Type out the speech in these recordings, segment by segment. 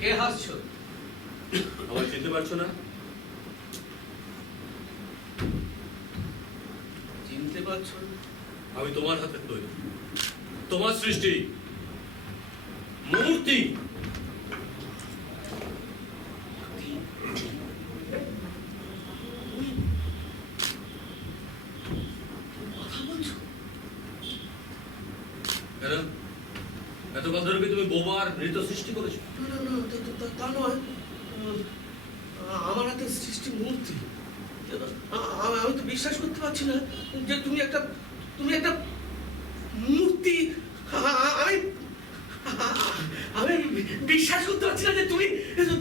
কে হাসছো? আমার চিনতে পারছো না? চিনতে পারছো না? আমি তোমার হাতের তৈরি, তোমার সৃষ্টি মূর্তি। কথা বলছো? কেন এতক্ষণ ধরে কি তুমি বোবার মৃত সৃষ্টি করেছো? না না না, তা নয়। আমার হাতে সৃষ্টি মূর্তি। আমি তো বিশ্বাস করতে পারছি না যে তুমি একটা মূর্তি। আমি আমি বিশ্বাস করতে পারছি না যে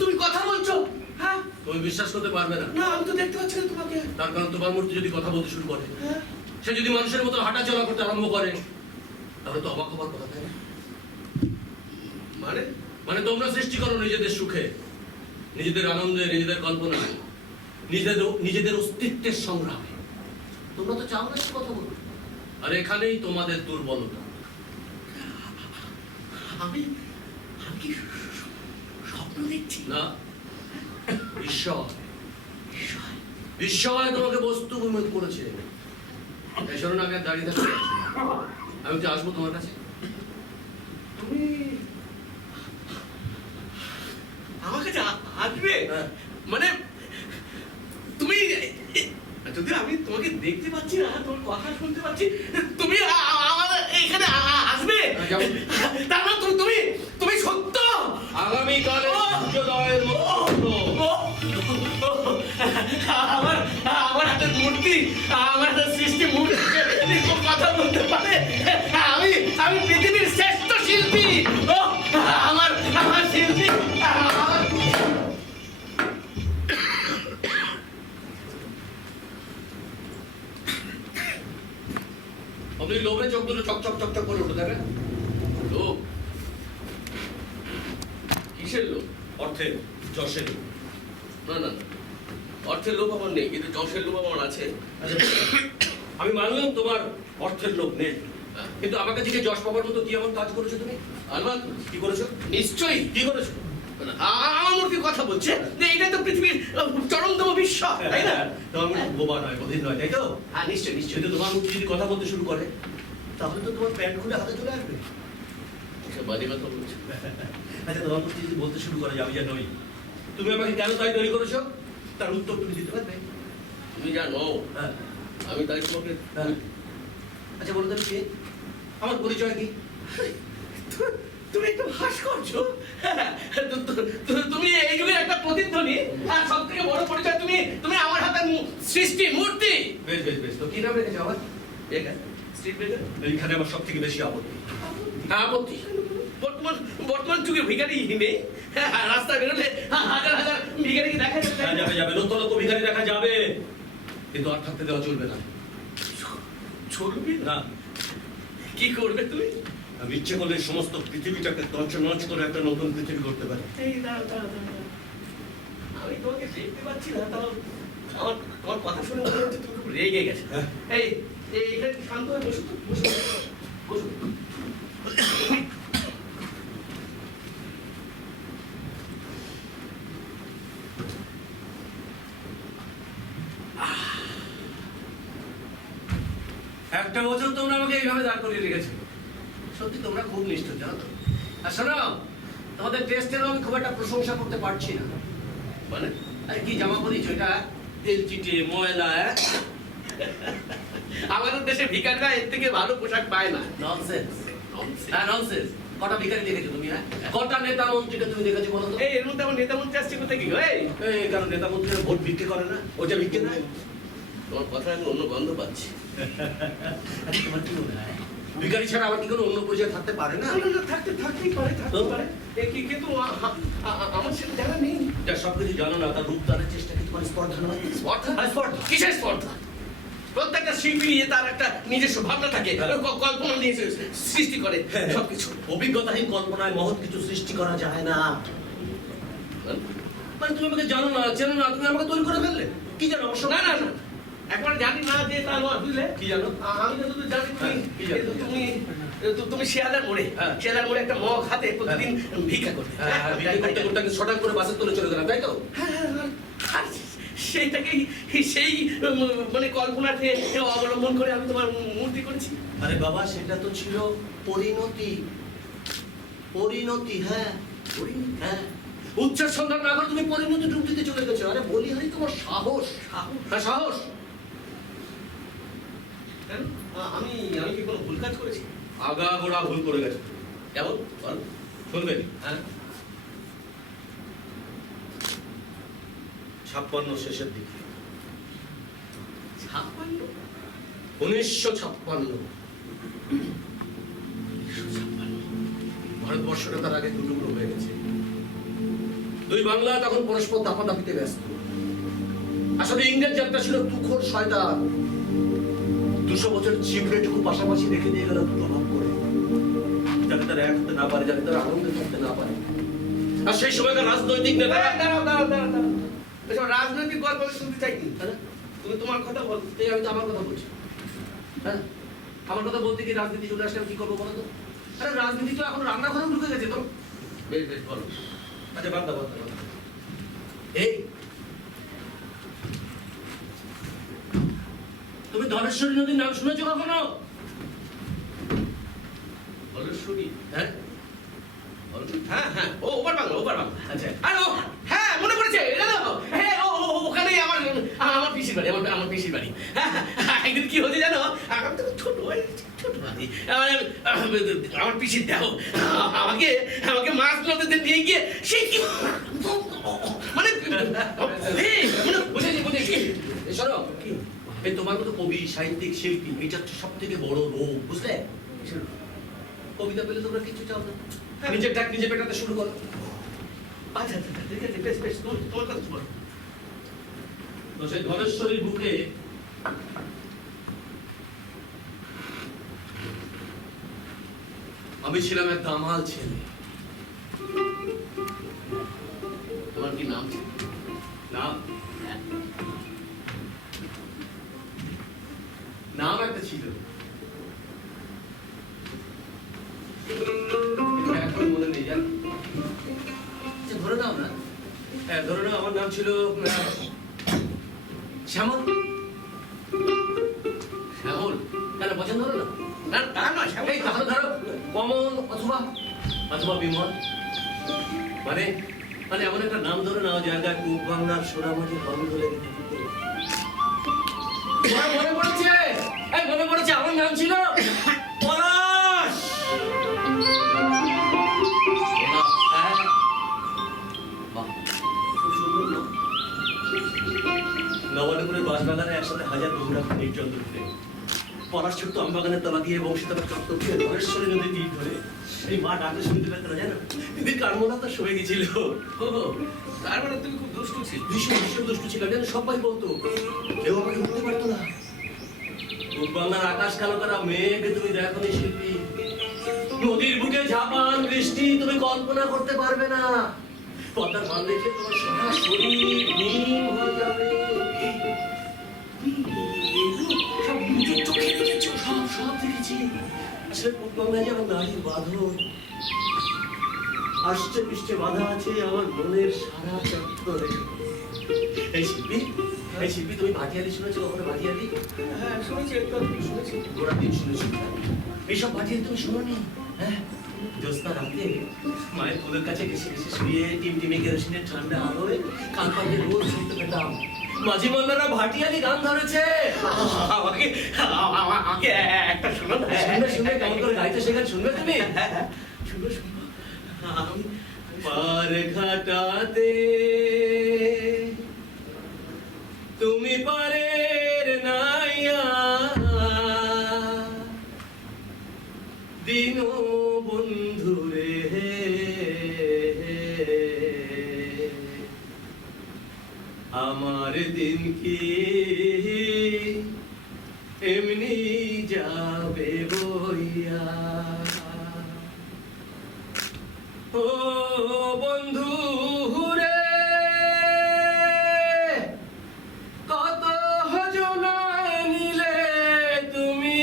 তুমি কথা বলছো। হ্যাঁ, তুমি বিশ্বাস করতে পারবে না। না আমি তো দেখতে পাচ্ছি না তোমাকে। তার কারণ তোমার মূর্তি যদি কথা বলতে শুরু করে, হ্যাঁ, সে যদি মানুষের মতো হাঁটা চলা করতে আরম্ভ করে, তাহলে তো অবাক হবার কথা, তাই না? মানে মানে তোমরা সৃষ্টি করো নিজেদের সুখে, নিজেদের আনন্দে, নিজেদের কল্পনায়, নিজেদের অস্তিত্বের সংগ্রামে। তোমরা তো চাও না সে কথা বলো। আর এখানেই তোমাদের দুর্বলতা। আমি কি স্বপ্ন দেখছি? না, ঈশ্বর ঈশ্বর, ঈশ্বর তোমাকে বস্তু বিমুখ করেছে। এই শোনো না, আমি আর দাঁড়িয়ে থাকতে পারছি না। আমি তো আসবো তোমার কাছে। তুমি আমার কাছে আসবে? হ্যাঁ। মানে তুমি যদি আমি তোমাকে দেখতে পাচ্ছি না, তোমার কথা শুনতে পাচ্ছি, তুমি আমাদের এখানে আসবে? যাবো। তার মানে তুমি সত্য। আগামীকালে সূর্যোদয়ের মুহূর্ত। আমার হাতের মূর্তি, আমার হাতের সৃষ্টি মূর্তি কথা বলতে পারে। আমি পৃথিবীর শ্রেষ্ঠ শিল্পী। ও আমার শিল্পী। আপনি লোভে চোখ দুটো চকচক চকচক করে উঠে থাকে। লোভ? কিসের লোভ? অর্থের, যশের লোভ। না না না, অর্থের লোভ আমার নেই, কিন্তু যশের লোভ আমার আছে। আমি মানলাম তোমার অর্থের লোভ নেই, হ্যাঁ। কিন্তু আমাকে দিকে যশ পাবার মতো কি এমন কাজ করেছো তুমি? আলবাত কি করেছো? নিশ্চয়ই। কি করেছো? আমার মূর্তি কথা বলছে যে এটাই তো পৃথিবীর চরমতম বিশ্ব, তাই না? তোমার মূর্তি বোবা নয়, বধির নয়, তাই তো? হ্যাঁ, নিশ্চয়ই নিশ্চয়ই। কিন্তু তোমার মূর্তি যদি কথা বলতে শুরু করে, তাহলে তো তোমার প্যান্ট খুলে হাতে চলে আসবে। এসব বাজে কথা বলছো। আচ্ছা, তোমার মূর্তি যদি বলতে শুরু করে যে আমি যা নই, তুমি আমাকে কেন তাই তৈরি করেছো, তার উত্তর তুমি দিতে পারবে? তুমি জানো হ্যাঁ। আমি তাই তোমাকে হ্যাঁ। আচ্ছা বলো তো আমি কে? আমার পরিচয় কি? তুমি একটু হাস করছো। তুমি এই যুগের একটা প্রতিধ্বনি, আর সব থেকে বড় পরিচয় তুমি আমার হাতের সৃষ্টি মূর্তি। বেশ বেশ বেশ, তো কি নাম রেখেছো আমার? স্ট্রিট বেকার। এইখানে আমার সব থেকে বেশি আপত্তি। হ্যাঁ, আপত্তি। বর্তমান যুগে ভিখারি নেই। রাস্তায় বেরোলে হাজার হাজার ভিখারিকে দেখা যাবে। হ্যাঁ, যাবে যাবে, লক্ষ লক্ষ ভিখারি দেখা যাবে, কিন্তু আর থাকতে দেওয়া চলবে না। চলবে না? না, কি করবে তুমি? আমি ইচ্ছে করলে সমস্ত পৃথিবীটাকে তছনছ করে একটা নতুন পৃথিবী করতে পারি। এই দাঁড়াও। আমি তোমাকে দেখতে পাচ্ছি না, তাও তোমার কথা শুনে মনে হচ্ছে তুমি খুব রেগে গেছো। হ্যাঁ। এখানে শান্ত হয়ে বসো তো, বসো। একটা বছর তোমরা আমাকে এইভাবে দাঁড় করিয়ে রেখেছো। সত্যি তোমরা খুব নিষ্ঠুর, জানো তো? আর শোনো, তোমাদের টেস্টেরও আমি খুব একটা প্রশংসা করতে পারছি না। মানে আরে কি জামা পরিয়েছো, এটা তেল চিটে ময়লা। আমাদের দেশে ভিখারিরা এর থেকে ভালো পোশাক পায় না। ননসেন্স। হ্যাঁ, ননসেন্স। কটা ভিখারি দেখেছো তুমি? হ্যাঁ, কটা নেতা মন্ত্রীকে তুমি দেখেছো বলো তো? এর মধ্যে আমার নেতা মন্ত্রী আসছে কোথায় কি? এই কারণ নেতা মন্ত্রীরা ভোট ভিক্ষে করে না, ওটা ভিক্ষে না। তোমার কথা আমি অন্য গন্ধ পাচ্ছি। আচ্ছা, তোমার কি মনে হয় ভিখারি ছাড়া আবার কি কোনো অন্য পরিচয় থাকতে পারে না? না, থাকতেই পারে। কিন্তু আমার সেটা জানা নেই। যা সবকিছু জানো না, তার রূপ দানের চেষ্টা কি তোমার স্পর্ধা নয়? স্পর্ধা? কিসের স্পর্ধা? প্রত্যেকটা শিল্পী নিয়ে তার একটা নিজস্ব ভাবনা থাকে, কল্পনা নিয়ে সৃষ্টি করে সবকিছু। অভিজ্ঞতাহীন কল্পনায় মহৎ কিছু সৃষ্টি করা যায় না। মানে তুমি আমাকে জানো না, চেনো না, তুমি আমাকে তৈরি করে ফেললে। কি জানো অবশ্য? না, একবার জানি না যে তা নয়, বুঝলে? কি জানো? আমি তো শুধু জানি কি জানো? তুমি তুমি শিয়ালদার মোড়ে হ্যাঁ। শিয়ালদার মোড়ে একটা মগ হাতে প্রতিদিন ভিক্ষা করতে বিক্রি করতে করতে আমি ছটাক করে বাসে তুলে চলে গেলাম, তাই তো? আর সেইটাকেই সেই মানে কল্পনাতে অবলম্বন করে আমি তোমার মূর্তি করেছি। আরে বাবা, সেটা তো ছিল পরিণতি। পরিণতি, হ্যাঁ, পরিণতি, হ্যাঁ। উচ্চার সন্ধান না করে তুমি পরিণতি ডুব দিতে চলে গেছো। আরে বলি হয় তোমার সাহস, হ্যাঁ সাহস। কেন? আমি আমি কি কোনো ভুল কাজ করেছি? আগা গোড়া ভুল করে গেছে। কেমন বল, শুনবেন? হ্যাঁ, 56 শেষের দিকে, 56? 1956। ভারতবর্ষটা তার আগে দুটুকরো হয়ে গেছে। দুই বাংলা তখন পরস্পর দাপাদাপিতে ব্যস্ত। আসলে ইংরেজ যাত্রা ছিল তুখোর শয়তান। 200 বছর চিমড়েটুকু পাশাপাশি রেখে দিয়ে গেল দুটো ভাগ করে, যাতে তারা এক হতে না পারে, যাতে তারা আনন্দে থাকতে না পারে। আর সেই সময়কার রাজনৈতিক নেতা, দাঁড়াও। এসব রাজনৈতিক গল্প আমি শুনতে চাইনি। তুমি তোমার কথা বল। এই আমি তো আমার কথা বলছি। হ্যাঁ, আমার কথা বলতে কি রাজনীতি চলে আসলে আমি কি করবো বলো তো? আরে রাজনীতি তো এখন রান্নাঘরেও ঢুকে গেছে তো। বেশ বেশ বলো। আচ্ছা বাদ দাও। এই তুমি ধলেশ্বরী নদীর নাম শুনেছো কখনো? বলেশ্বরী? হ্যাঁ, হ্যাঁ, ওপার বাংলা। আচ্ছা। আরে ও, হ্যাঁ মনে পড়েছে, এটা তো হ্যাঁ ওখানেই আমার পিসির বাড়ি, আমার পিসির বাড়ি। একদিন কি হতে জানো, আমি তো ছোট বাড়ি, আমার পিসির দেহ আমাকে মাছ নদীতে নিয়ে গিয়ে সেই কি মানে বুঝেছি। শোনো, এই তোমার মতো কবি, সাহিত্যিক, শিল্পী, এটা হচ্ছে সব থেকে বড় রোগ, বুঝলে? কবিতা পেলে তোমরা কিছু চাও না, নিজের ডাক নিজে পেটাতে শুরু করো। আচ্ছা ঠিক আছে, বেশ তোমার কথা বলো। তো সেই ধলেশ্বরীর বুকে আমি ছিলাম এক দামাল ছেলে। তোমার কি নাম ছিল? নাম নাম একটা ছিল, এখন মনে নেই জান। আচ্ছা ধরে নাও না, হ্যাঁ ধরে নাও আমার নাম ছিল শ্যামল। শ্যামল? কেন পছন্দ হলো না? না তা নয়, শ্যামল এই তাহলে ধরো কমল অথবা বিমল। মানে মানে এমন একটা নাম ধরে নাও জায়গায় পূব বাংলার সোনামাটির গন্ধ লেগে থাকতো। মনে পড়েছে? এই মনে পড়েছে, আমার নাম ছিল পলাশ। হ্যাঁ, বাহ, খুব সুন্দর নাম। নবানপুরের বাঁশবাগানে একসাথে হাজার বন্ধুরা নির্জন্দ্র ঘুরে পলাশ ছোট্ট আমবাগানের তলা দিয়ে বংশীতলা চত্বর দিয়ে ধলেশ্বরী নদী তীর ধরে এই মা ডাকলে শুনতে পেত না, জানো? দিদির কানমোনা তো সরে গেছিল। তার মানে তুমি খুব দুষ্টু ছিল। ভীষণ দুষ্টু ছিল, জানো? সবাই বলতো, কেউ আমাকে উঠতে পারতো না। পূব বাংলার আকাশ কালো করা মেঘ তুমি দেখো নি শিল্পী, নদীর বুকে ঝাপান বৃষ্টি তুমি কল্পনা করতে পারবে না। পদ্মার মান দেখলে তোমার সারা শরীর নীল হয়ে যাবে। সব নিজের চোখে দেখেছো, সব দেখেছি। আসলে পূব বাংলায় যেমন নারীর বাঁধন আসছে পৃষ্ঠে বাঁধা আছে আমার মনের সারা চত্বরে। এই শিল্পী তুমি ভাটিয়ালি শুনেছো কখনো? ভাটিয়ালি? হ্যাঁ শুনেছি, একটু শুনেছি। গোড়া দিন শুনেছি। এইসব ভাটিয়ালি তুমি শোনোনি? হ্যাঁ, জ্যোৎস্না রাতে মায়ের কোলের কাছে ঘেসে শুয়ে টিমটিমে কেরোসিনের ঠান্ডা আলোয় কান পাতে রোজ শুনতে পেতাম মাঝি মোল্লারা ভাটিয়ালি গান ধরেছে। আমাকে একটা শোনো না। শুনবে কেমন করে গাইতে শেখান, শুনবে তুমি? শুনো আমি পার ঘাটাতে তুমি পারের নাইয়া দিন বন্ধুরে আমার দিন কি এমনি যাবে বইয়া। ও বন্ধু রে, কত যোজনায় নিলে তুমি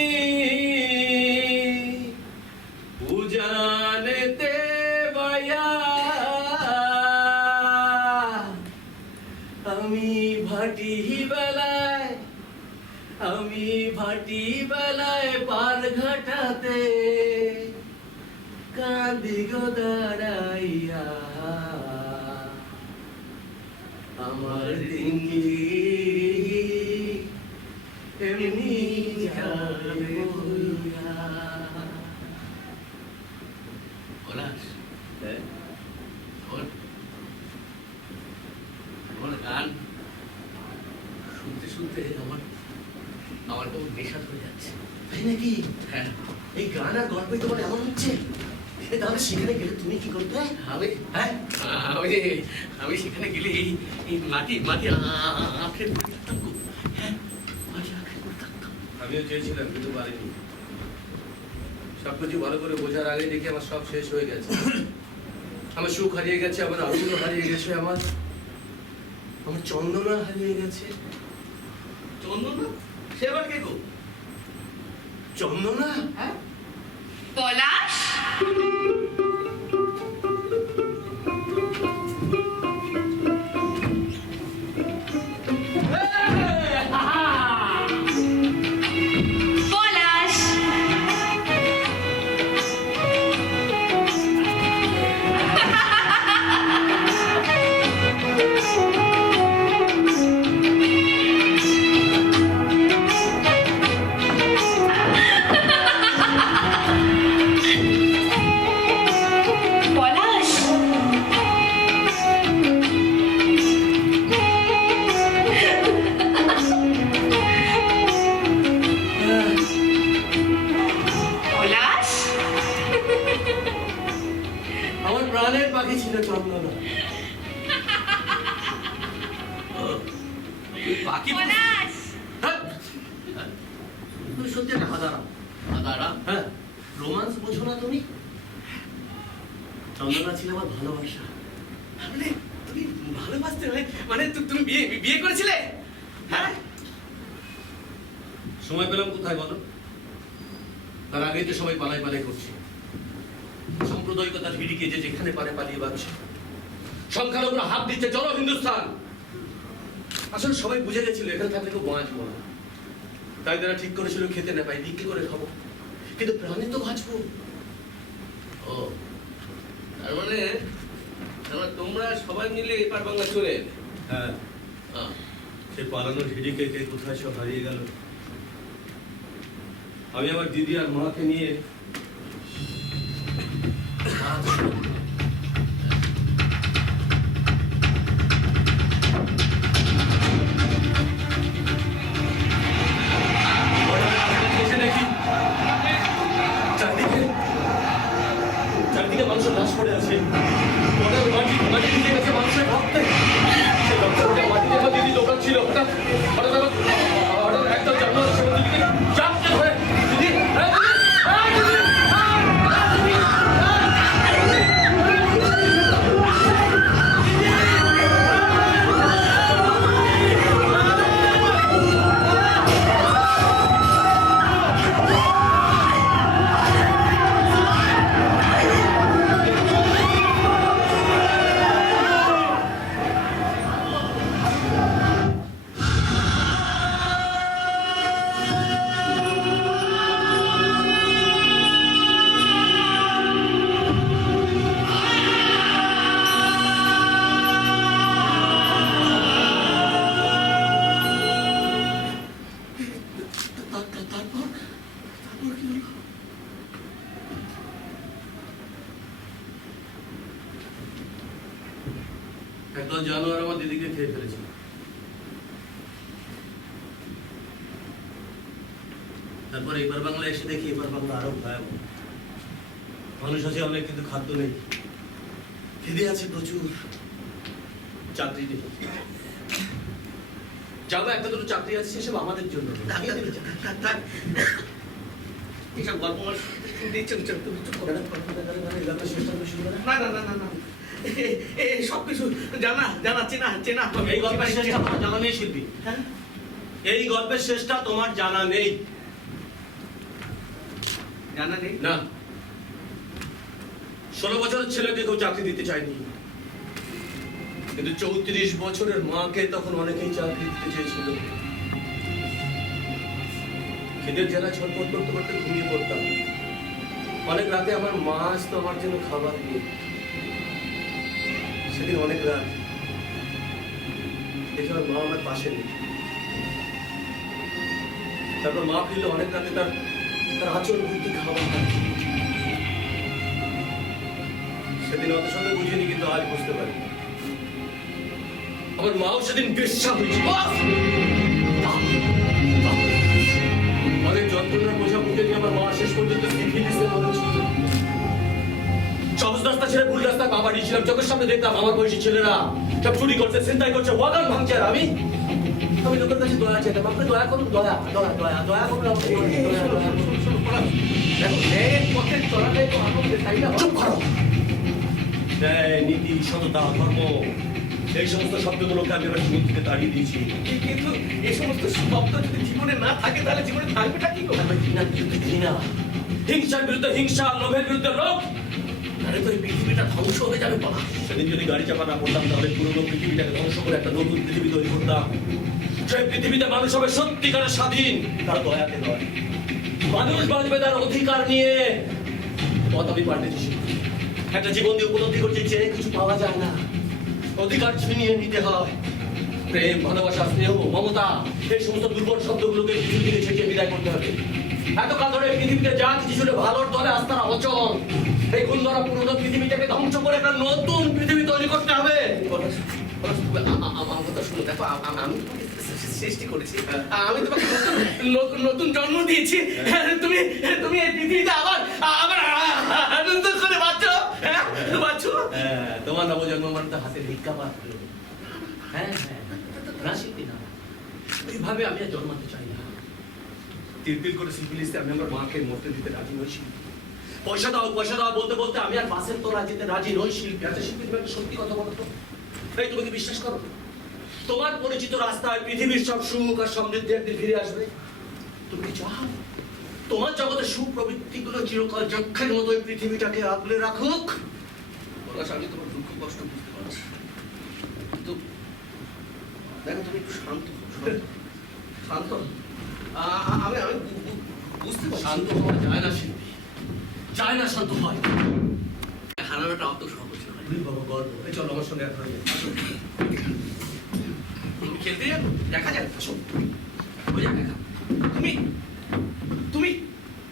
আমি ভাটি বেলায় পার ঘাটাতে কাঁদি গো দাঁড়াইয়া আমার দিন এমনি যাবে বইয়া। পলাশ, হ্যাঁ? তোমার গান শুনতে শুনতে আমার কেমন নেশা হয়ে যাচ্ছে। তাই নাকি? হ্যাঁ, এই গান আর গল্পে তোমার এমন হচ্ছে? তাহলে সেখানে গেলে তুমি কি করতে? আমি হ্যাঁ, আমি সেখানে গেলে এই মাটি আঁখড়ে পড়ে থাকতাম গো। হ্যাঁ, মাটি আঁকড়ে পড়ে থাকতাম। আমিও চেয়েছিলাম কিন্তু পারিনি। সবকিছু ভালো করে বোঝার আগে দেখি আমার সব শেষ হয়ে গেছে। আমার সুখ হারিয়ে গেছে, আমার আনন্দ হারিয়ে গেছে, আমার চন্দনা হারিয়ে গেছে। চন্দনা, সে আবার কে গো? চন্দনা? হ্যাঁ, পলাশ, পলাশ, পলাশ, পলাশ, আমার প্রাণের পাখি ছিল চন্দনা। তুই বাকি পলাশ, হ্যাঁ? তুমি সত্যি একটা হাজারা। দাঁড়া। হ্যাঁ, রোমান্স বোঝো না তুমি? চন্দনা ছিল আমার ভালোবাসা। মানে তুমি ভালোবাসতে মানে তুমি বিয়ে করেছিলে? হ্যাঁ, সময় পেলাম কোথায় বলো? তার আগেই তো সবাই পালাই করছে। সাম্প্রদায়িকতার হিড়িকে যে যেখানে পারে পালিয়ে বাঁচছে। সংখ্যালঘুরা হাত দিচ্ছে, চলো হিন্দুস্তান। আসলে সবাই বুঝে গেছিল এখানে থাকলে কেউ বাঁচবো না। তাই তারা ঠিক করেছিল খেতে না পাই বিক্রি করে খাবো, কিন্তু প্রাণে তো বাঁচবো। ও, তার মানে তোমরা সবাই মিলে এপার বাংলা চলে এলে? হ্যাঁ, হ্যাঁ। সে পালানোর হিড়িকে কে কোথায় সব হারিয়ে গেল। আমি আমার দিদি আর মাকে নিয়ে এসে দেখি চারদিকে মানুষের লাশ পড়ে আছে। মাটি ভিজে গেছে মানুষের রক্তে। সে রক্তটা মাটিতে আমার দিদি দোকান ছিল। হঠাৎ একদম জানোয়ার সে আমার দিদিকে চাপতে ধরে, দিদি, হ্যাঁ দিদি, হ্যাঁ দিদি, একদল জানোয়ার আমার দিদিকে খেয়ে ফেলেছে। তারপর এবার বাংলা এসে দেখি এবার বাংলা আরো ভয়াবহ। মানুষ আছে অনেক, কিন্তু খাদ্য নেই। খিদে আছে প্রচুর, চাকরি নেই। যাবো একটা দুটো চাকরি আছে, সেসব আমাদের জন্য। এসব গল্প আমার শুনতে ইচ্ছে হচ্ছে। তুমি চুপ করো। না, সব কিছু জানা চেনা। এই গল্পের শেষটা তোমার জানা নেই শিল্পী। হ্যাঁ, এই গল্পের শেষটা তোমার জানা নেই। জানা নেই। না, 16 বছরের ছেলেকে কেউ চাকরি দিতে চায়নি। কিন্তু 34 বছরের মাকে তখন অনেকেই চাকরি দিতে চেয়েছিল। খিদের জ্বালা ছটফট করতে করতে ঘুমিয়ে পড়তাম। অনেক রাতে আমার মা আসতো আমার জন্য খাবার নিয়ে। সেদিন অনেক রাত দেখে আমার মা আমার পাশে নেই। তারপর মা ফিরলো অনেক রাতে, তার আচল ভর্তি খাবার খাচ্ছে। সেদিন অত সঙ্গে বুঝিনি, কিন্তু আজ বুঝতে পারি আমার মাও সেদিন বেশ্যা হয়েছিল। অনেক যন্ত্রণার বোঝা বুঝে নিয়ে আমার মা শেষ পর্যন্ত সিফিলিসে মরেছিল। সহজ রাস্তা ছেড়ে ভুল রাস্তা পা বাড়িয়েছিলাম। চোখের সামনে দেখতাম আমার বয়সী ছেলেরা সব চুরি করছে, ছিনতাই করছে, ওয়াগান ভাঙছে, আর আমি লোকের কাছে দয়া চাইতাম, আপনি দয়া করুন, দয়া দয়া দয়া দয়া করুন। চুপ করো। নীতি, সততা, ধর্ম, এই সমস্ত শব্দগুলোকে আমি এবার জীবন থেকে তাড়িয়ে দিয়েছি। কিন্তু এই সমস্ত শব্দ যদি জীবনে না থাকে তাহলে জীবনে থাকবেটা কি করে? ঘৃণার বিরুদ্ধে ঘৃণা, হিংসার বিরুদ্ধে হিংসা, লোভের বিরুদ্ধে লোভ। আরে তো এই পৃথিবীটা ধ্বংস হয়ে যাবে বলা। সেদিন যদি গাড়ি চাপা না পড়তাম তাহলে পুরোনো পৃথিবীটাকে ধ্বংস করে একটা নতুন পৃথিবী তৈরি করতাম। সেই পৃথিবীতে মানুষ হবে সত্যিকারের স্বাধীন, তার দয়াকে নয়। মানুষ বাঁচবে তার অধিকার নিয়ে। পথ আমি পাল্টেছি। একটা জীবন দিয়ে উপলব্ধি করছি যে কিছু পাওয়া যায় না, অধিকার ছিনিয়ে নিতে হয়। প্রেম, ভালোবাসা, স্নেহ, মমতা, এই সমস্ত দুর্বল শব্দগুলোকে পৃথিবী থেকে ছেঁকে বিদায় করতে হবে। এতকাল ধরে পৃথিবীতে যা কিছু ছিল ভালোর দলে আস্থার অচল, এই গুণধরা পুরোনো পৃথিবীটাকে ধ্বংস করে একটা নতুন পৃথিবী তৈরি করতে হবে। আমার কথা শুনে দেখো, আমি তোমাকে সৃষ্টি করেছি, আমি তোমাকে নতুন জন্ম দিয়েছি। তুমি তুমি এই পৃথিবীতে আবার আবার আনন্দ করে বাঁচো, বাঁচো। তোমার নবজন্ম মানে তো হাতে ভিক্ষা পাত্র। হ্যাঁ হ্যাঁ, না শিখবি না, এইভাবে আমি আর জন্মাতে চাই না। তিল করে সিফিলিসে আমি আমার মাকে মরতে দিতে রাজি নই শিল্পী। পয়সা দাও বলতে বলতে আমি আর বাসের তোলা যেতে রাজি নই শিল্পী। আচ্ছা শিল্পী, তুমি একটা সত্যি কথা বলো তো, এই তুমি কি বিশ্বাস করো তোমার পরিচিত রাস্তায় পৃথিবীর সব সুখ আর সমৃদ্ধি একদিন ফিরে আসবে? তুমি কি চাও তোমার জগতের সুখ প্রবৃত্তিগুলো চিরকাল যক্ষের মতো এই পৃথিবীটাকে আগলে রাখুক? আমি তোমার দুঃখ কষ্ট বুঝতে পারছি, কিন্তু দেখো তুমি একটু শান্ত শান্ত। আমি আমি বুঝতে পারছি। শান্ত হওয়া যায় না শিল্পী, যায় না শান্ত হয়। হারানোটা অত সহজ নয়। বাবা গর্ব, এই চলো আমার সঙ্গে এক হয়ে যাবে। খেলতে যাবো, দেখা যাক। ওই যাক দেখা। তুমি তুমি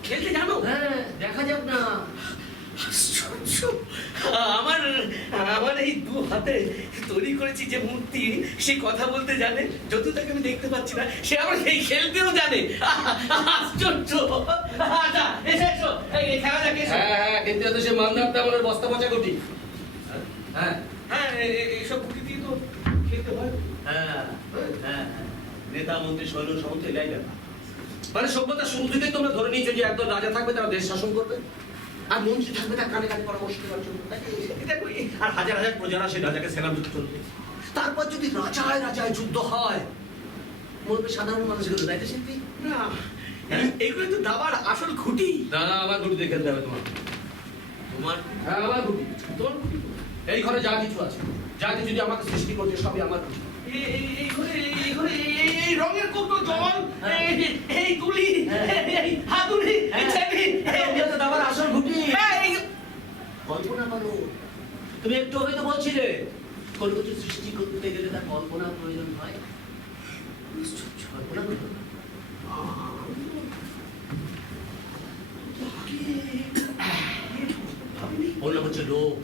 খেলতে জানো? হ্যাঁ, দেখা যাক না। আশ্চর্য! আমার আমার এই দু হাতে তৈরি করেছি যে মূর্তি, সে কথা বলতে জানে, যত তাকে আমি দেখতে পাচ্ছি না, সে আবার সেই খেলতেও জানে। আশ্চর্য! আচ্ছা, এসো এসো, এই খেলা যাক, এসো। হ্যাঁ, কিন্তু এত সে মান্দারটা আমার বস্তা পচা গুটি। হ্যাঁ হ্যাঁ, এইসব গুটি দিয়ে তো খেলতে হয়। হ্যাঁ হ্যাঁ, নেতা মন্ত্রী সৈন্য সমস্ত এলাই ব্যাপার। মানে সভ্যতার শুরু থেকেই তোমরা ধরে নিয়েছো যে একদল রাজা থাকবে, তারা দেশ শাসন করবে, আর মন্ত্রী থাকবে তার কানে কানে পরামর্শ দেওয়ার জন্য। দেখো, আর হাজার হাজার প্রজারা সেই রাজাকে সেনাযুদ্ধ চলবে। তারপর যদি রাজায় যুদ্ধ হয়, মরবে সাধারণ মানুষগুলো, তাই তো শিল্পী? না, এইগুলো তো দাবার আসল খুঁটি। না না, আমার গুটিতে খেলতে হবে তোমার। তোমার হ্যাঁ, আমার গুটি। তোমার খুঁটি এই ঘরে যা কিছু আছে, যা কিছু যদি আমাকে সৃষ্টি করছে, সবই আমার গুটি। এই রঙের কৌটো, জল, এই গুলি, এই হাতুড়ি, এই ছ্যানি, দাবার আসল গুটি। এই- কল্পনা করো। তুমি একটু আগে তো বলছিলে কোনো কিছু সৃষ্টি করতে গেলে তার কল্পনা প্রয়োজন হয়। কল্পনা করো। ওর নাম হচ্ছে লোভ।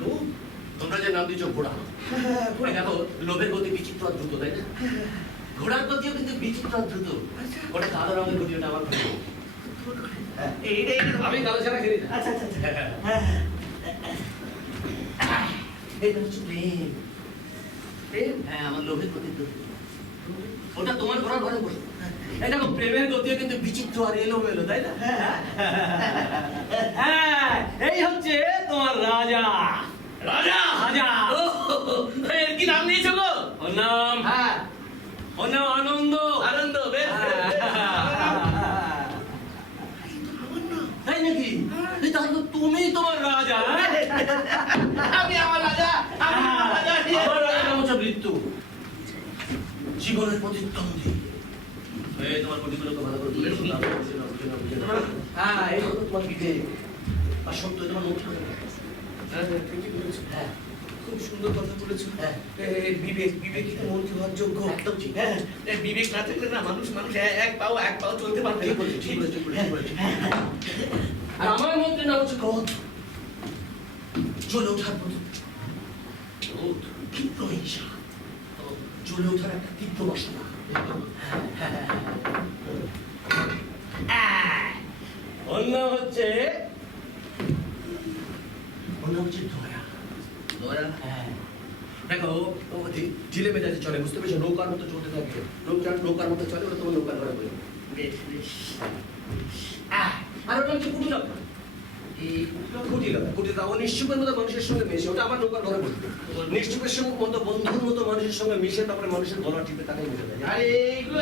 লোভ। তোমরা যে নাম দিচ্ছ ঘোড়া, এই দেখো লোভের গতি বিচিত্র আর দ্রুত, তাই না? ঘোড়ার গতিও কিন্তু বিচিত্র আর দ্রুত। ওটা কালো রঙের গতি, ওটা আমার গতি। আমি কালো ছাড়া খেলি না। আচ্ছা আচ্ছা আচ্ছা। এটা হচ্ছে প্রেম। প্রেম, হ্যাঁ, আমার লোভের গতি দ্রুত। ওটা তোমার ঘোড়ার ঘরে বসে। এই দেখো প্রেমের গতিও কিন্তু বিচিত্র আর এলোমেলো, তাই না? হ্যাঁ, এই হচ্ছে তোমার রাজা। রাজা। রাজা। এর কি নাম দিয়েছো গো? ওর নাম, হ্যাঁ, ওর নাম আনন্দ। আনন্দ। বেশ, তাই নাকি? তাহলে তুমি তোমার রাজা। আমি আমার রাজা, আমি আমার রাজা। জীবনের প্রতিদ্বন্দ্বী। এই তোমার কোটিগুলোকে ভালো করে তুলে শুনলাম, বুঝে নাও, বুঝে নাও, বুঝে নাও। হ্যাঁ এই হলো তোমার বিবেক। আর সত্য তোমার নোট করে নাও। ঠিকই বলেছো। হ্যাঁ, খুব সুন্দর কথা বলেছো। হ্যাঁ। বিবেক বিবেকই তো মন্ত্রী হওয়ার যোগ্য। একদম ঠিক। হ্যাঁ, বিবেক না থাকলে না মানুষ এক পাও চলতে পারবে ঠিক না। বলেছো, ঠিক বলেছো, ঠিক বলেছো। আর আমার মন্ত্রীর নাম হচ্ছে ক্রোধ। জ্বলে ওঠার প্রতি ক্রোধ, তীব্র হিংসা, জ্বলে ওঠার একটা তীব্র বাসনা। অন্য হচ্ছে অন্য হচ্ছে দয়া। দয়া। হ্যাঁ। দেখো, ও ঢিলে মেজাজে চলে, বুঝতে পেরেছো? নৌকার মতো চলতে থাকে। নৌকার মতো চলে, ওটা তোমার নৌকার ঘরে বলে। বেশ বেশ। আর ওটা হচ্ছে কুটিলতা। এই কুটিলতা ও নিশ্চুপের মতো মানুষের সঙ্গে মেশে, ওটা আমার নৌকার ঘরে বলবে। নিশ্চুপের সঙ্গে মতো বন্ধুর মতো মানুষের সঙ্গে মিশে তারপরে মানুষের গলা টিপে তাকাই মিশে যায়। আরে এগুলো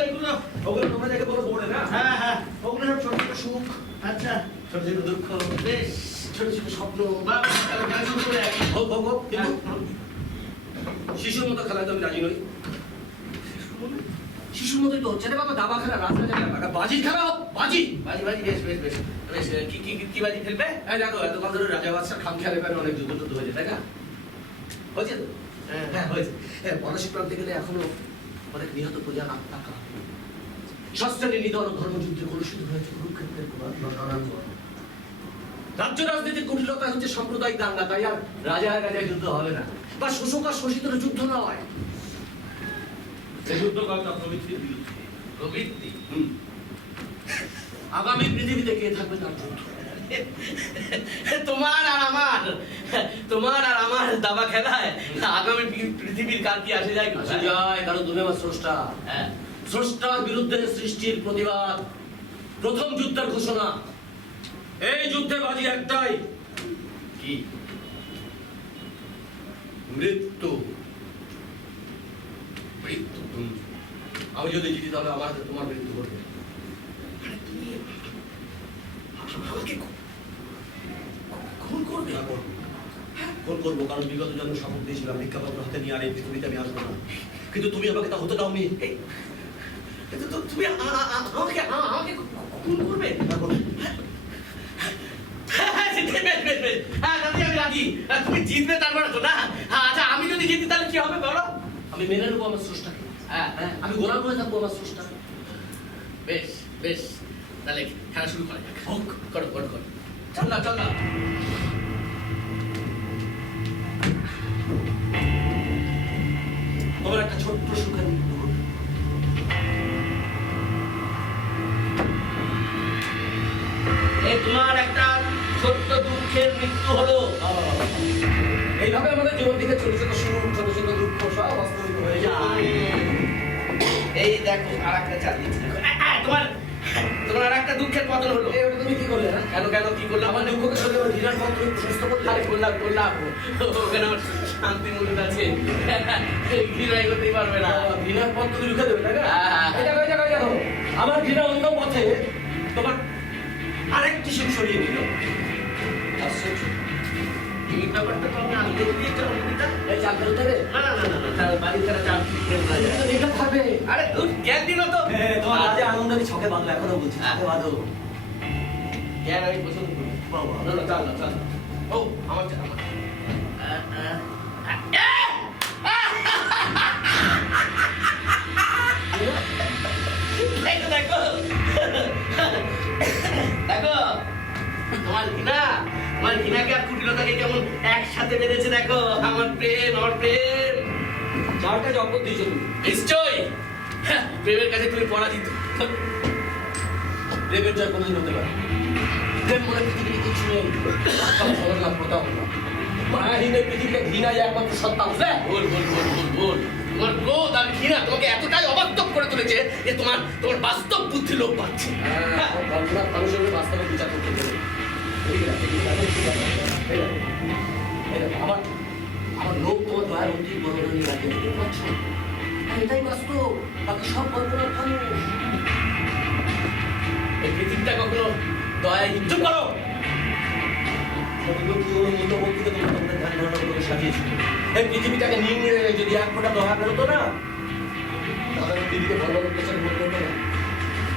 ওগুলো তোমরা যাকে বলো বোর্ডে না? হ্যাঁ হ্যাঁ ওগুলো সব ছোট ছোট সুখ, আচ্ছা ছোট ছোট দুঃখ, বেশ। ছোট ছোট স্বপ্ন। বাবা তাহলে গান শুরু করে রাখি। হোক হোক হোক, কিন্তু শিশুর মতো খেলায় তো আমি রাজি নই। শিশুর মতোই তো হচ্ছে রে বাবা, দাবা খেলা, রাস্তা খেলা, বাজি খেলা হোক, বাজি। বাজি বাজি বেশ বেশ বেশ বেশ কি বাজি খেলবে? এই দেখো, এতকাল ধরে রাজা বাদশার খাম খেয়ালে পেলে অনেক যুদ্ধ টুদ্ধ হয়েছে, তাই না? হয়েছে তো? হ্যাঁ হয়েছে। হ্যাঁ, মানসিক প্রান্তে গেলে এখনো অনেক নিহত প্রজার আত্মাকা সস্তানি নিধন ধর্মযুদ্ধে কলুষিত হয়েছে কুরুক্ষেত্রের রণাঙ্গন। রাজ্য রাজনীতির কুটিলতা হচ্ছে সাম্প্রদায়িক দাঙ্গা, তাই আর রাজার কাছে যুদ্ধ হবে না, বা শোষক আর শোষিতর যুদ্ধ নয়। এই যুদ্ধ কয়েকটা প্রবৃত্তির বিরুদ্ধে। প্রবৃত্তি। আগামী পৃথিবীতে কে থাকবে তার যুদ্ধ। তোমার আর আমার দাবা খেলায় আগামী পৃথিবীর কাল কি আসে যায়? আসে যায়, কারণ তুমি আমার স্রষ্টা। হ্যাঁ স্রষ্টার বিরুদ্ধে সৃষ্টির প্রতিবাদ, প্রথম যুদ্ধের ঘোষণা। এই যুদ্ধে বাজি একটাই, কি? মৃত্যু। মৃত্যু। আমি যদি জিতি তাহলে আমার হাতে তোমার মৃত্যু করবে। আরে তুমি আমাকে খুন করবে? ফোন করবো, কারণ বিগত জন্ম শপথ দিয়েছিলাম ভিক্ষাপত্র হাতে নিয়ে আর এই পৃথিবীতে আমি আসবো না। কিন্তু তুমি আমাকে তা হতে দাওনি। তুমি আমাকে খুন করবে? আমি রাজি। তুমি জিতবে তারপরে তো না? আচ্ছা আমি যদি জিতি তাহলে কি হবে বলো? আমি মেনে নেবো আমার স্রষ্টাকে। হ্যাঁ আমি গোলাম হয়ে থাকবো আমার স্রষ্টা। বেশ বেশ, তাহলে খেলা শুরু করা যাক। হোক, করো করো করো। চল না চল না। তোমার একটা ছোট্ট সুখের মৃত্যু হবে। এই তোমার একটা ছোট্ট দুঃখের মৃত্যু হলো। এইভাবে আমাদের জীবন থেকে ছোট ছোট সুখ, ছোট ছোট দুঃখ সব বাস্তবিত হয়ে যায়। এই দেখো আর একটা চালিয়েছি দেখো। তোমার আর একটা দুঃখের পতন হলো। এই ওটা তুমি কি করলে না? কেন কেন কি করলাম? আমার দুঃখকে সঙ্গে আমার ঘৃণার পথ তুমি প্রশস্ত করলে। আরে করলাম ওখানে আমার শান্তি মূল্য আছে। ঘৃণাই করতেই পারবে না। ঘৃণার পথ তুমি রুখে দেবে, তাই না? হ্যাঁ। এই দেখো, এই দেখো, এই দেখো। আমার ঘৃণা অন্য পথে তোমার আরেকটি সুখ সরিয়ে দিল। আশ্চর্য। এই ব্যাপারটা তো আমি আগে দিয়েছি অমৃতা। এই চাল ফেলতে হবে? না না না না না, তার বাড়ি ছাড়া চাল ফিরে না যায়। তুমি তো এটা খাবে। আরে ধুর, জ্ঞান দিল তো। তোমার রাজে আনন্দ আমি ছকে বাঁধলো, এখনো বলছি ছকে বাঁধো। জ্ঞান আমি পছন্দ করি। বাবা। না না চাল না চাল না। ও আমার চাল আমার। দেখো দেখো দেখো তোমার ঘৃণাকে আর কুটিলতাকে কেমন একসাথে বেঁধেছে দেখো। আমার প্রেম চালটা জগৎ দিয়েছো তুমি। নিশ্চয়ই। হ্যাঁ, প্রেমের কাছে তুমি পরাজিত। প্রেমের জয় কোনোদিন হতে পারে। প্রেম বলে পৃথিবীতে কিছু নেই। সব সরলাম প্রতাপ না। মায়াহীন এই পৃথিবীতে ঘৃণাই একমাত্র সত্তা, বুঝলে? ভুল। তোমার ক্রোধ আর ঘৃণা তোমাকে এতটাই অবাস্তব করে তুলেছে যে তোমার বাস্তব বুদ্ধি লোপ পাচ্ছে। হ্যাঁ, কল্পনা মানুষের বাস্তবে বিচার করতে গেলে আমার লোক তোমার দয়ার অতি বড় রাজ্যে দেখতে পাচ্ছ। এটাই বাস্তব, বাকি সব কল্পনার ফানুষ। এই পৃথিবীটা কখনো দয়ায় চুপ করো। এই পৃথিবীটাকে নিংড়ে যদি এক ফোঁটা দয়া বেরোতো না, তাহলে আমি দিদিকে বলবো পেছনে মরতে হতো না,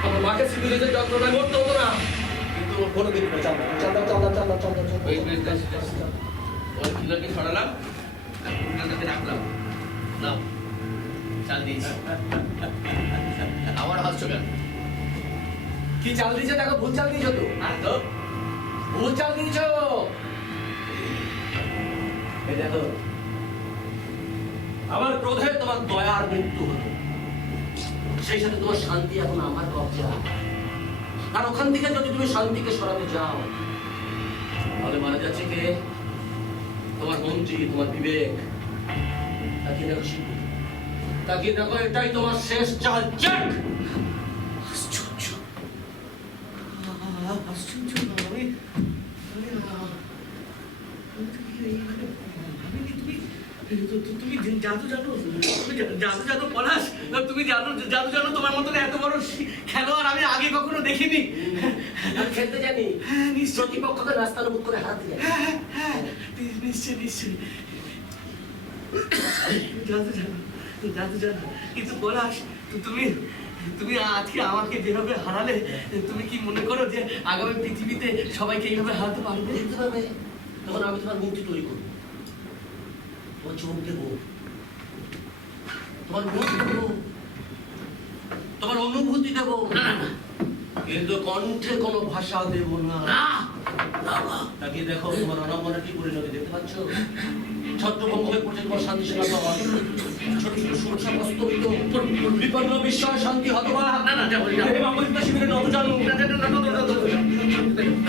আমার মাকে সিভিলাইজের যন্ত্রণায় মরতে হতো না। কিন্তু ওর কোনো দিন চাল ওই কিলোকে ছড়ালাম আর কুড়িটাকে রাখলাম, নাও চাল দিয়েছি। আমার হাসছো কেন? কি চাল দিয়েছে? দেখো ভুল চাল দিয়েছো তো, আর তো ভুল চাল দিয়েছো। এই দেখো, আমার ক্রোধে তোমার দয়ার মৃত্যু হলো, সেই সাথে তোমার শান্তি এখন আমার কবজা। আর ওখান থেকে যদি তুমি শান্তিকে সরাতে যাও, তাহলে মারা যাচ্ছে কে? তোমার মন্ত্রী, তোমার বিবেক। তাকিয়ে দেখো শিল্পী, তাকিয়ে দেখো, এটাই তোমার শেষ চাল। চেক। আশ্চর্য, আশ্চর্য। তুমি জাদু জানো, তুমি জাদু জানো পলাশ, তুমি জাদু জানো। তোমার মতন এত বড় খেলোয়াড় আমি আগে কখনো দেখিনি। আমি খেলতে জানি, হ্যাঁ নিশ্চয়, প্রতিপক্ষকে নাস্তানুভূত করে হারাতে জানি। হ্যাঁ নিশ্চয় নিশ্চয় জাদু জানো, জাদু জানো। কিন্তু পলাশ, তুমি তুমি আজকে আমাকে যেভাবে হারালে, তুমি কি মনে করো যে আগামী পৃথিবীতে সবাইকে এইভাবে হারাতে পারবে? দেখতে পাবে, তখন আমি তোমার মূর্তি তৈরি করবো, তোমার চোখ দেবো, তোমার মুখ দেবো, তোমার অনুভূতি দেবো, কিন্তু কণ্ঠে কোনো ভাষা দেবো না। তাকিয়ে দেখো, তোমার অনাবরণ কি পরিণতি দেখতে পাচ্ছ? ছত্রভঙ্গ হয়ে পড়ছে তোমার শান্তি সেনা পাওয়া, ছোট ছোট সুরক্ষা প্রস্তাবিত, বিপন্ন বিস্ময় শান্তি হতবা। শিবিরে নত জানু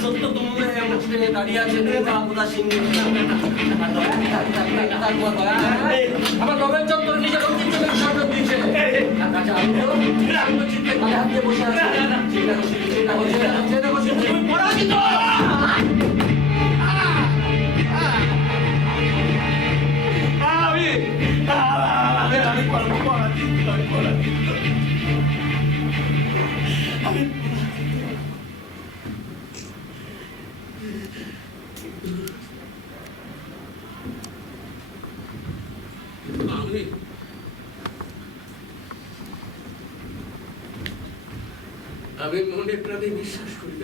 সত্য তুমুলে মুখে দাঁড়িয়ে আছে আমার নবেন চন্দ্র নিজের ঐতিহ্যকে বিসর্জন দিয়েছে। চিত্তে কালে হাত দিয়ে বসে আছে, তুমি পরাজিত। আমি মনে প্রাণে বিশ্বাস করি,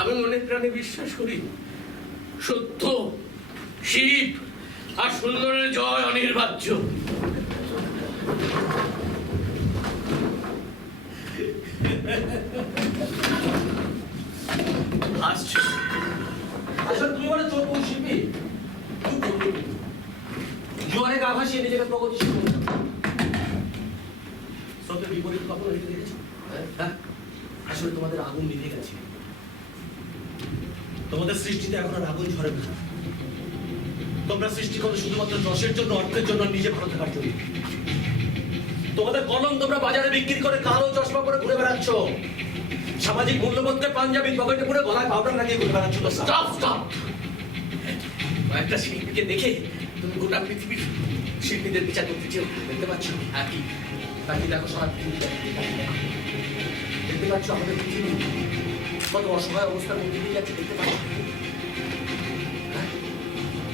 আমি মনে প্রাণে বিশ্বাস করি সত্য, শিব আর সুন্দরের জয় অনির্বাচ্য। আসছে আসলে তুমি বলে চোখ শিল্পী, জোয়ারে গা ভাসিয়ে নিজেকে প্রগতিশীল করে সত্যের বিপরীত কখনো এটা দেখেছো? হ্যাঁ, আসলে তোমাদের আগুন নিভে গেছে, তোমাদের সৃষ্টিতে এখন আর আগুন ঝরে না। তোমরা সৃষ্টি করো শুধুমাত্র যশের জন্য, অর্থের জন্য, নিজে ভালো থাকার জন্য। তোমাদের কলম তোমরা বাজারে বিক্রি করে কালো চশমা পরে ঘুরে বেড়াচ্ছ, সামাজিক মূল্যবোধকে পাঞ্জাবি পকেটে পরে গলায় পাউডার লাগিয়ে ঘুরে বেড়াচ্ছ। Stop stop. একটা শিল্পীকে দেখে তুমি গোটা পৃথিবীর শিল্পীদের বিচার করতে চাও, দেখতে পাচ্ছ? একই তাকিয়ে দেখো, সারা পৃথিবী দেখতে পাচ্ছ আমাদের পৃথিবী কত অসহায় অবস্থার মধ্যে দিয়ে যাচ্ছে, দেখতে পাচ্ছ?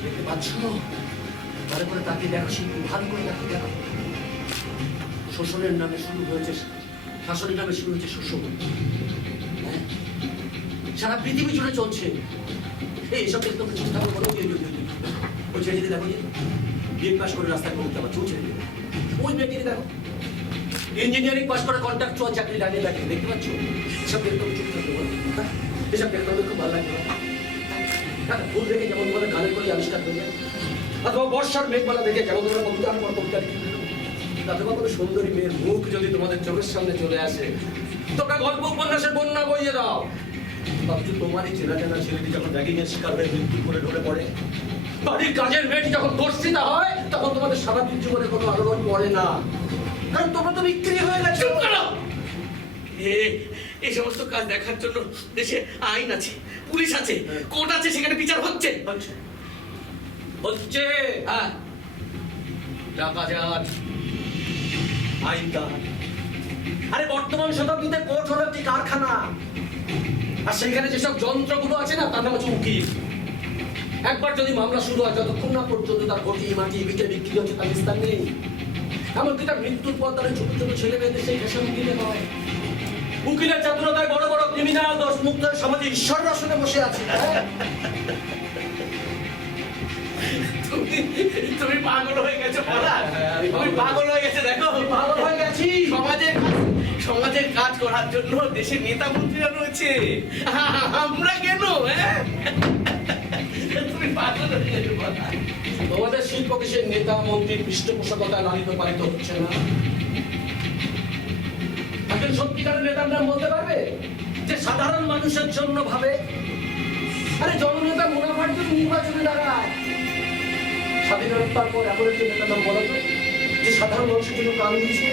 দেখতে পাচ্ছ? ভালো করে তাকিয়ে দেখো শিল্পী, ভালো করে তাকিয়ে দেখো। শোষণের নামে শুরু হয়েছে, শাসনের নামে শুরু হয়েছে শোষণ। সারা পৃথিবী জুড়ে চলছে। এইসব দেখতে তোমরা চিন্তা করো, ওই ছেলেটি দেখো, বিএড পাস করে রাস্তায় পড়তে পারছে, ওই ছেলেটি, ওই মেয়েটিকে দেখো ইঞ্জিনিয়ারিং পাস করে কন্ট্রাকচুয়াল চাকরি দাঁড়িয়ে লাগে, দেখতে পাচ্ছ? এসব দেখতে চুপ থাকতে বলো, এসব দেখতে আমাদের খুব ভালো লাগে। ফুল দেখে যেমন তোমাদের গানের করে আবিষ্কার হয়ে যায়, অথবা বর্ষার মেঘমালা দেখে যেমন তোমরা কবিতার পর কবিতা লিখে, অথবা কোনো সুন্দরী মেয়ের মুখ যদি তোমাদের চোখের সামনে চলে আসে, তোমরা গল্প উপন্যাসের বন্যা বইয়ে দাও। অথচ তোমারই চেনা জানা ছেলেটি যখন র্যাগিংয়ের শিকার হয়ে মৃত্যু করে ঢলে পড়ে, বাড়ির কাজের মেয়েটি যখন দর্শিতা হয়, তখন তোমাদের স্বাভাবিক জীবনে কোনো আলোড়ন পড়ে না, কারণ তোমরা তো বিক্রি হয়ে গেছো। এই সমস্ত কাজ দেখার জন্য দেশে আইন আছে, পুলিশ আছে, কোর্ট আছে, সেখানে বিচার হচ্ছে। হচ্ছে হ্যাঁ, টাকা যার আইনদার। আরে বর্তমান শতাব্দীতে কোর্ট হলো একটি কারখানা, আর সেখানে যেসব যন্ত্রগুলো আছে না, তার নাম হচ্ছে উকিল। একবার যদি মামলা শুরু হয়, যতক্ষণ না পর্যন্ত তার ঘটি মাটি বিটে বিক্রি হচ্ছে, তার বিস্তার নেই। এমনকি তার মৃত্যুর পর তার ছোট ছোট ছেলে মেয়েদের সেই ফ্যাশন দিতে হয়। উকিলের চাতুরতায় বড় বড় ক্রিমিনাল দোষ মুক্ত সমাজে ঈশ্বরের আসনে বসে আছে। তুমি পাগল হয়ে গেছো পলাশ, তুমি পাগল হয়ে গেছে। দেখো পাগল হয়ে গেছি। সমাজের কাজ করার জন্য দেশের নেতা মন্ত্রীরা রয়েছে, আমরা কেন? তুমি পাগল হয়ে গেছো পলাশ। তোমাদের শিল্পকে সেই নেতা মন্ত্রীর পৃষ্ঠপোষকতায় লালিত পালিত হচ্ছে না। একজন সত্যিকারের নেতার নাম বলতে পারবে যে সাধারণ মানুষের জন্য ভাবে? আরে জননেতা মুনাফার জন্য নির্বাচনে দাঁড়ায়। স্বাধীনতার পর এমন একজন নেতার নাম বলা তো যে সাধারণ মানুষের জন্য প্রাণ দিয়েছে,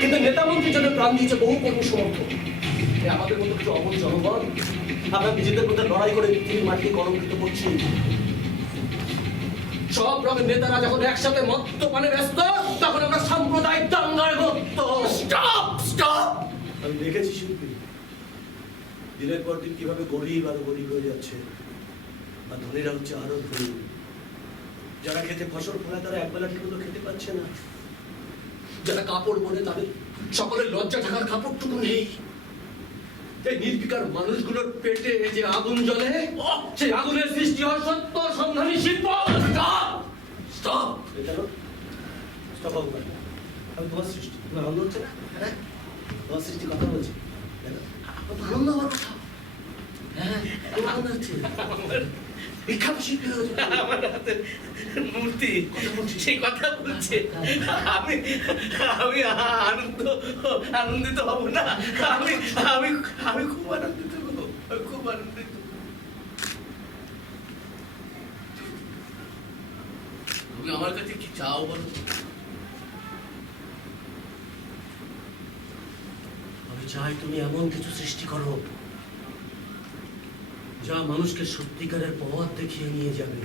কিন্তু নেতা মন্ত্রীর জন্য প্রাণ দিয়েছে বহু কর্মী সমর্থক। আমাদের মতো কিছু অবল জনগণ আমরা নিজেদের মধ্যে লড়াই করে পৃথিবীর মাটিকে কলঙ্কিত করছি। সব রকমের নেতারা যখন একসাথে মদ্যপানে ব্যস্ত, তখন আমরা সাম্প্রদায়িক দাঙ্গায় মত্ত। Stop stop. আমি দেখেছি শিল্পী দিনের পর দিন কিভাবে গরিব আরো গরিব হয়ে যাচ্ছে, আর ধনীরা হচ্ছে আরো ধনী। যারা খেতে ফসল ফলায় তারা একবেলা ঠিক মতো খেতে পাচ্ছে না। যারা কাপড় পরে তাদের সকলের লজ্জা থাকার কাপড়টুকু নেই। এই নির্বিকার মানুষগুলোর পেটে যে আগুন জ্বলে, সেই আগুনের সৃষ্টি হয় সত্য সন্ধানী শিল্প। Stop stop. এটা স্টপ হবো না। আমি তোমার সৃষ্টি, তোমার আনন্দ হচ্ছে না? হ্যাঁ, তোমার সৃষ্টি কথা বলছি। দেখো, আনন্দ হওয়ার কথা। হ্যাঁ, খুব আনন্দ হচ্ছে। বিখ্যাত শিল্পী হয়েছে। আমার হাতে মূর্তি সেই কথা বলছে। আমি আমি আনন্দিত হব না? আমি আমি আমি খুব আনন্দিত হব, খুব আনন্দিত। তুমি আমার কাছে কি চাও বলো? আমি চাই তুমি এমন কিছু সৃষ্টি করো যা মানুষকে সত্যিকারের পথ দেখিয়ে নিয়ে যাবে।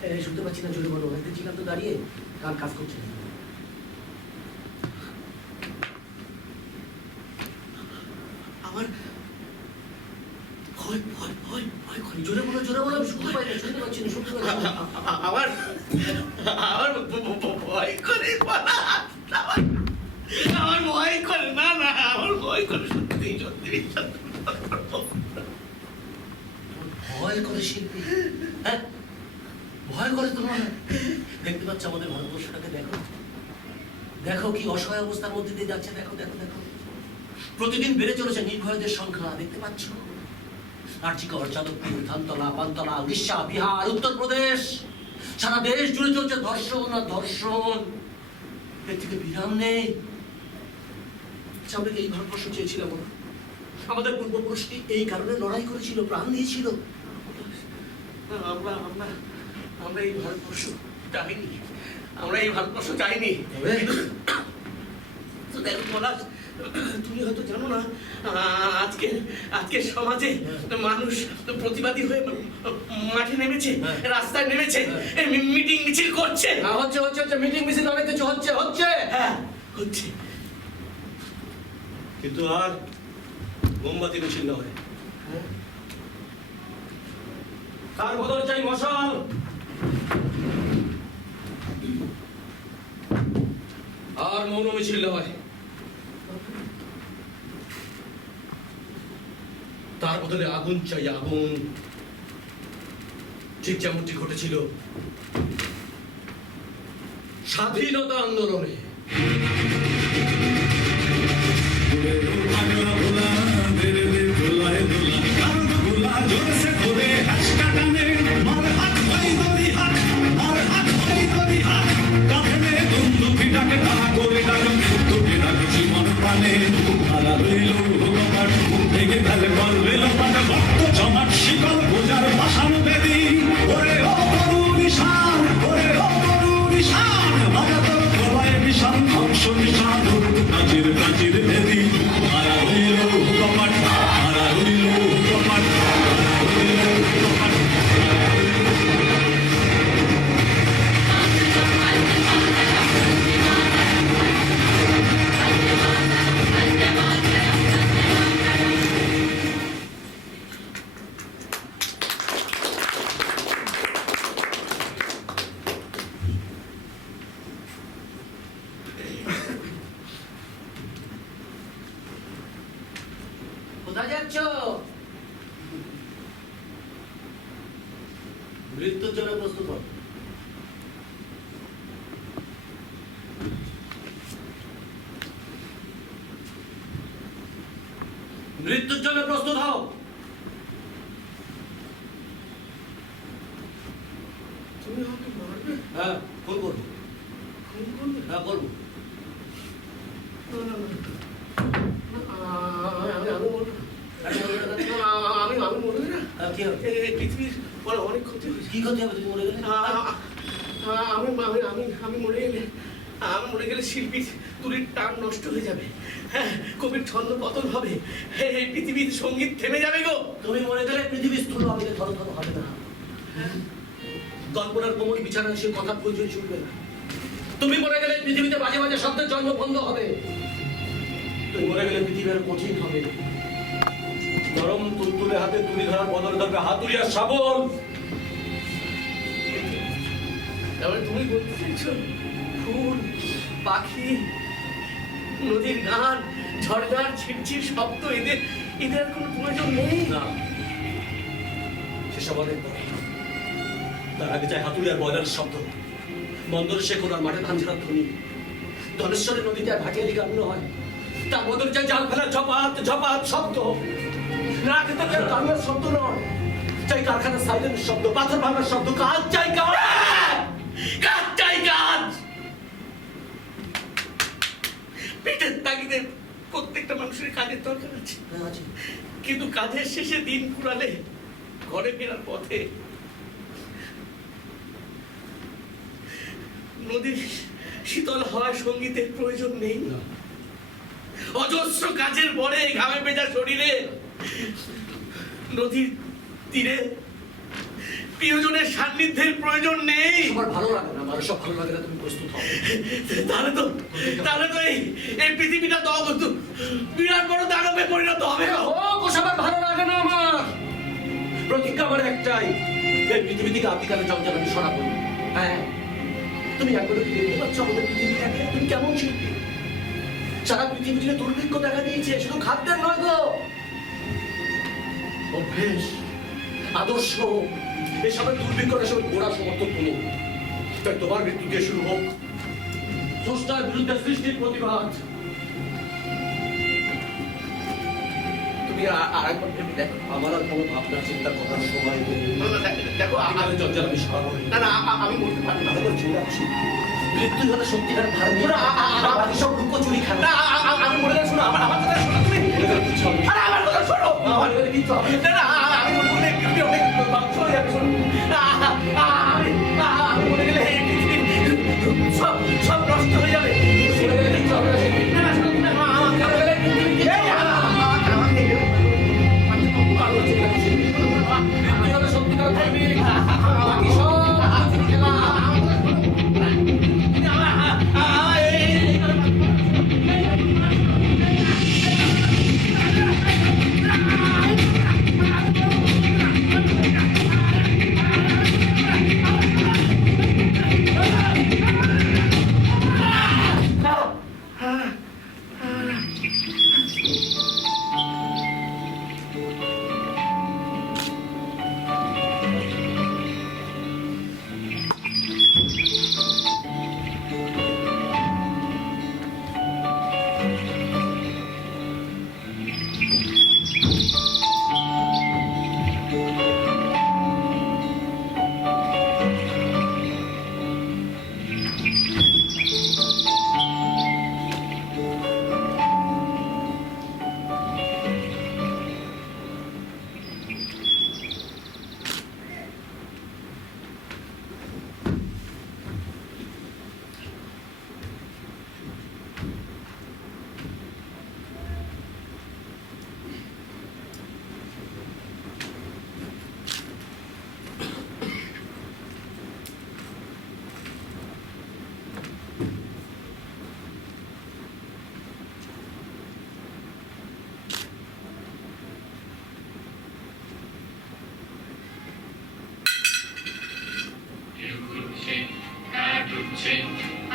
হ্যাঁ, শুনতে পাচ্ছি না, জোরে বলো। অনেকদিন ছিলাম তো দাঁড়িয়ে, কার কাজ করছে না। আমার ভয় ভয় ভয় ভয় করে। জোরে বলো, জোরে বলো। আমি শুনতে পাই না, শুনতে পাচ্ছি না, শুনতে পাচ্ছি না। আমার আমার ভয় করে পলাশ। আমার ভয় করে। না না, আমার ভয় করে। সত্যি সত্যি বিশ্বাস করো। ভয় করে শিল্পী? হ্যাঁ, ভয় করে তোমার? দেখতে পাচ্ছ আমাদের ভারতবর্ষটাকে? দেখো দেখো কি অসহায় অবস্থার মধ্যে দিয়ে যাচ্ছে। দেখো দেখো দেখো, প্রতিদিন বেড়ে চলেছে নির্ভয়দের সংখ্যা। দেখতে পাচ্ছ? আর্চিকর, যাদবপুর, ধানতলা, পানতলা, উড়িষ্যা, বিহার, উত্তরপ্রদেশ, সারা দেশ জুড়ে চলছে ধর্ষণ আর ধর্ষণ। এর থেকে বিরাম নেই। আচ্ছা, আমরা কি এই ভারতবর্ষ চেয়েছিলাম না? আমাদের পূর্বপুরুষটি এই কারণে লড়াই করেছিল, প্রাণ দিয়েছিল। আমরা আমরা আমরা এই ভারতবর্ষ চাইনি। আমরা এই ভারতবর্ষ চাইনি। তো দেখো পলাশ, তুমি হয়তো জানো না, আজকে আজকে সমাজে মানুষ প্রতিবাদী হয়ে মাঠে নেমেছে, রাস্তায় নেমেছে, মিটিং মিছিল করছে। হচ্ছে হচ্ছে হচ্ছে, মিটিং মিছিল অনেক কিছু হচ্ছে হচ্ছে। হ্যাঁ হচ্ছে, কিন্তু আর মোমবাতি মিছিল নয়। কার বদল চাই? মশাল। আর মৌন মিছিল নয়, তার বদলে আগুন চাই, আগুন। ঠিক যেমনটি ঘটেছিল স্বাধীনতা আন্দোলনে। কোথায় যাচ্ছ? মৃত্যুর জন্য প্রস্তুত হও। মৃত্যুর জন্য প্রস্তুত হও। তুমি আমাকে মারবে? হ্যাঁ, ফোন করবো। খুন করবে? হ্যাঁ, করবো। না, না, না। আমি মরবো না। আমি মরবো না। কি হবে? এই পৃথিবীর বড় অনেক ক্ষতি হয়েছে। কি করতে হবে তুমি মরে গেলে? আমি মরে গেলে শিল্পী তুলির টান নষ্ট হয়ে যাবে। হ্যাঁ, কবির ছন্দ পতন হবে। এই পৃথিবীর সঙ্গীত থেমে যাবে গো। তুমি মরে গেলে পৃথিবী স্থূল হবে, ধরো ধরো হবে না। কল্পনার কোমল বিছানায় সে কথা প্রয়োজন শুনবে না। তুমি মরে গেলে পৃথিবীতে বাজে বাজে শব্দের জন্ম বন্ধ হবে। তুমি মরে গেলে পৃথিবী আরো কঠিন হবে। গরম তুলতুলে হাতে তুলি ধরার বদলে ধরবে হাতুড়ি আর শাবল। তারপরে তুমি বলতে চাইছো ফুল, পাখি, নদীর গান, ঝড়ঝাড়, ঝিরঝির শব্দ এদের আর কোনো প্রয়োজন নেই? না, সেসব অনেক পরে। তার আগে চাই হাতুড়ি আর বয়লার শব্দ, বন্দর শেখর আর মাঠে ধান ঝাড়ার ধ্বনি, ধনেশ্বরের নদীতে আর ভাটিয়ালি গান নয়। তার বদল চাই জাল ফেলার ঝপাত ঝপাত শব্দ, না খেতে চাই গানের শব্দ নয়। চাই কারখানার সাইলেন্ট শব্দ, পাথর ভাঙার শব্দ, কাজ চাই কাজ, কাজ চাই কাজ। পেটের তাগিদে প্রত্যেকটা মানুষের কাজের দরকার আছে, কিন্তু কাজের শেষে দিন ফুরালে ঘরে ফেরার পথে নদীর শীতল হওয়ার সঙ্গীতের প্রয়োজন নেই। অজস্র কাজের পরে ঘামে ভেজা শরীরে নদীর তীরে প্রিয়জনের সান্নিধ্যের প্রয়োজন নেই। আমার ভালো লাগে না, আমার সব ভালো লাগে না। তুমি প্রস্তুত হও। তাহলে তো এই পৃথিবীটা তো বিরাট বড় দানবে পরিণত হবে। আমার ভালো লাগে না। আমার প্রতিজ্ঞা আমার একটাই, এই পৃথিবী থেকে আদিকালে জঞ্জাল আমি সরাবো। হ্যাঁ, তুমি একবার কি দেখতে পাচ্ছ আমাদের পৃথিবীটাকে? তুমি কেমন শিল্পী? সারা পৃথিবী জুড়ে দুর্ভিক্ষ দেখা দিয়েছে, শুধু খাদ্যের নয় গো, অভ্যেস, আদর্শ, এসবের দুর্ভিক্ষটা সব গোড়া সমর্থন তুমি। তাই তোমার মৃত্যু দিয়ে শুরু হোক স্রষ্টার বিরুদ্ধে সৃষ্টির প্রতিবাদ। তুমি আরেকবার ভেবে দেখো, আমার আর কোনো ভাবনা চিন্তা করার সময় নেই। দেখো আদিকালে জঞ্জাল আমি সরাবো। না, আমি বলতে পারি না। আরেকবার চিন্তা করছি, মৃত্যু হলে সত্যিকার ধার নিয়ে বাকি সব লুকোচুরি খাবে। না, আমি মনে করি শোনো, আমার কথা শোনো তুমি। আরে আমার কথা শোনো। আমার এবারে কিচ্ছু হবে না। না, আমি মনে করলে পৃথিবী অনেক ধ্বংস হয়ে যাবে। শোনো, আমি মনে গেলে এই পৃথিবী সব নষ্ট হয়ে যাবে। মরে গেলে কিচ্ছু হবে না। না, না, শোনো, না, মরে গেলে পৃথিবী কিচ্ছু হবে না। মৃত্যু হলে সত্যিকার ধার্মিক, বাকি সব খেলা।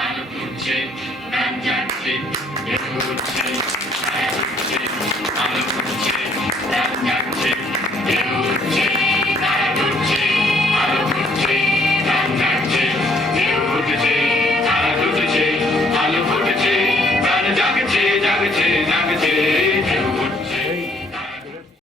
Anna Purce, Nan Jackson,